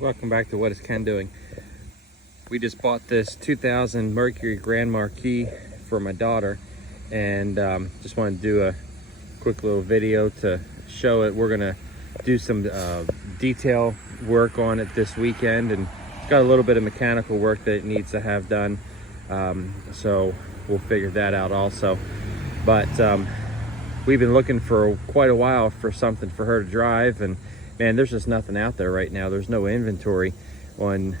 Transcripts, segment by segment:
Welcome back to What Is Ken Doing. We just bought this 2000 Mercury Grand Marquis for my daughter, and just wanted to do a quick little video to show it. We're gonna do some detail work on it this weekend, and it's got a little bit of mechanical work that it needs to have done, so we'll figure that out also. But we've been looking for quite a while for something for her to drive, and man, there's just nothing out there right now. There's no inventory on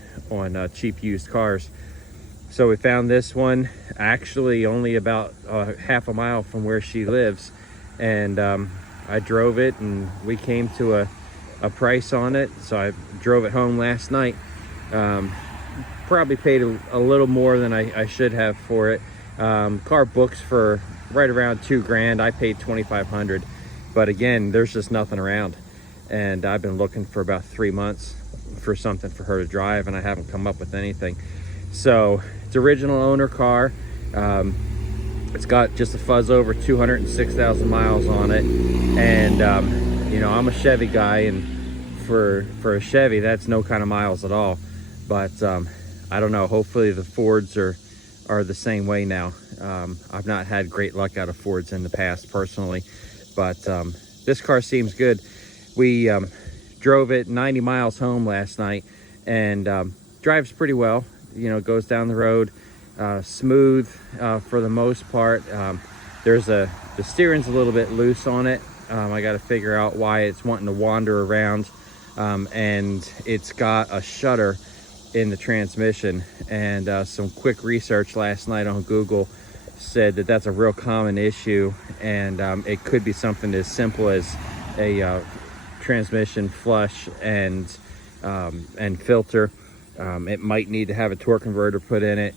cheap used cars. So we found this one actually only about half a mile from where she lives, and I drove it and we came to a price on it. So I drove it home last night. Probably paid a little more than I should have for it. Car books for right around $2,000. I paid $2,500, but again, there's just nothing around. And I've been looking for about 3 months for something for her to drive, and I haven't come up with anything. So it's original owner car. It's got just a fuzz over 206,000 miles on it, and you know, I'm a Chevy guy, and for a Chevy, that's no kind of miles at all. But I don't know, hopefully the Fords are the same way now. I've not had great luck out of Fords in the past personally, but this car seems good. We drove it 90 miles home last night, and drives pretty well. You know, goes down the road smooth for the most part. The steering's a little bit loose on it. I got to figure out why it's wanting to wander around, and it's got a shudder in the transmission, and some quick research last night on Google said that that's a real common issue, and it could be something as simple as a transmission flush and filter. It might need to have a torque converter put in it,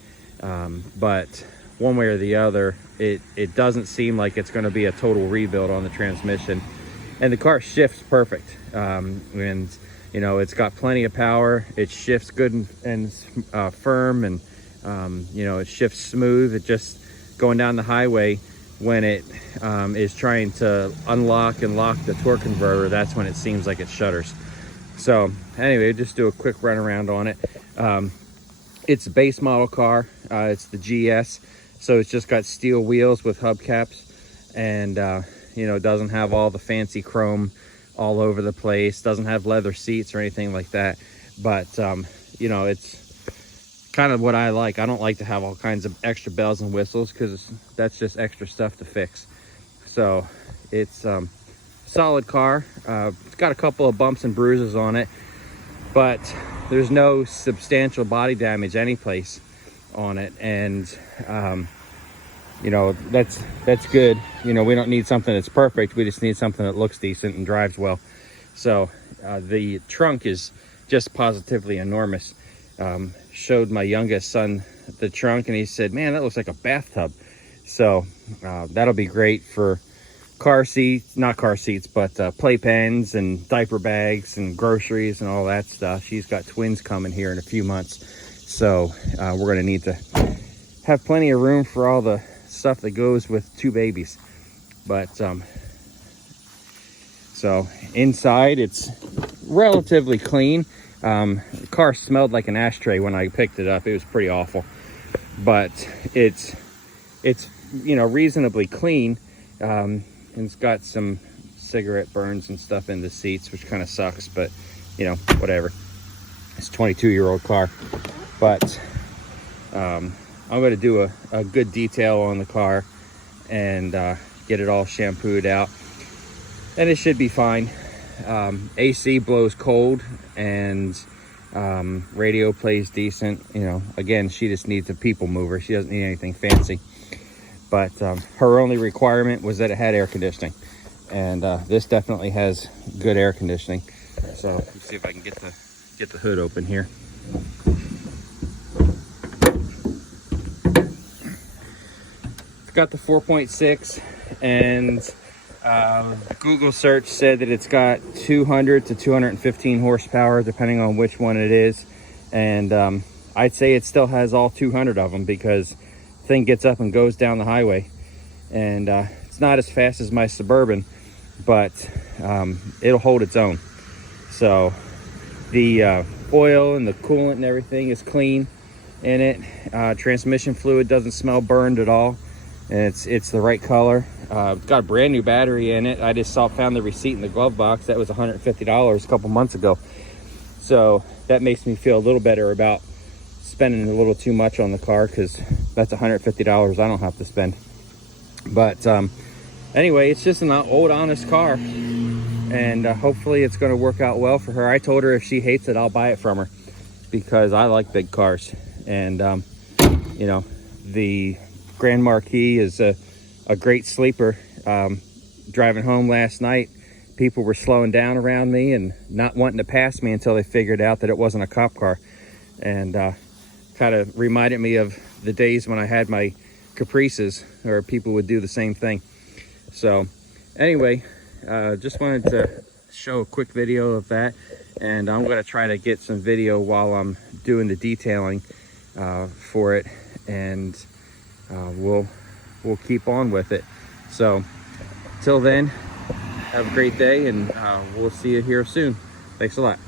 but one way or the other, it doesn't seem like it's going to be a total rebuild on the transmission. And the car shifts perfect, and you know, it's got plenty of power. It shifts good and firm, and you know, it shifts smooth. It just going down the highway, when it is trying to unlock and lock the torque converter, that's when it seems like it shudders. So anyway, just do a quick run around on it. It's a base model car. It's the GS, so it's just got steel wheels with hubcaps, and you know, it doesn't have all the fancy chrome all over the place, doesn't have leather seats or anything like that. But you know, it's kind of what I like. I don't like to have all kinds of extra bells and whistles, because that's just extra stuff to fix. So it's solid car. It's got a couple of bumps and bruises on it, but there's no substantial body damage anyplace on it, and you know, that's good. You know, we don't need something that's perfect, we just need something that looks decent and drives well. So the trunk is just positively enormous. Showed my youngest son the trunk, and he said, man, that looks like a bathtub. So that'll be great for car seats, not car seats, but playpens and diaper bags and groceries and all that stuff. She's got twins coming here in a few months, so we're going to need to have plenty of room for all the stuff that goes with two babies. But so inside, it's relatively clean. The car smelled like an ashtray when I picked it up. It was pretty awful, but it's you know, reasonably clean. And it's got some cigarette burns and stuff in the seats, which kind of sucks, but you know, whatever. It's a 22-year-old car. But I'm going to do a good detail on the car and get it all shampooed out, and it should be fine. AC blows cold, and radio plays decent. You know, again, she just needs a people mover. She doesn't need anything fancy. But her only requirement was that it had air conditioning, and this definitely has good air conditioning. So let's see if I can get the hood open here. It's got the 4.6, and Google search said that it's got 200 to 215 horsepower, depending on which one it is. And I'd say it still has all 200 of them, because the thing gets up and goes down the highway. And it's not as fast as my Suburban, but it'll hold its own. So the oil and the coolant and everything is clean in it. Transmission fluid doesn't smell burned at all, and it's the right color. It's got a brand new battery in it. I just found the receipt in the glove box. That was $150 a couple months ago, so that makes me feel a little better about spending a little too much on the car, because that's $150 I don't have to spend. But anyway, it's just an old honest car, and hopefully it's going to work out well for her. I told her if she hates it, I'll buy it from her, because I like big cars. And you know, the Grand Marquis is a great sleeper. Driving home last night, people were slowing down around me and not wanting to pass me until they figured out that it wasn't a cop car. And kind of reminded me of the days when I had my Caprices, or people would do the same thing. So anyway, just wanted to show a quick video of that, and I'm going to try to get some video while I'm doing the detailing for it, and we'll keep on with it. So till then, have a great day, and we'll see you here soon. Thanks a lot.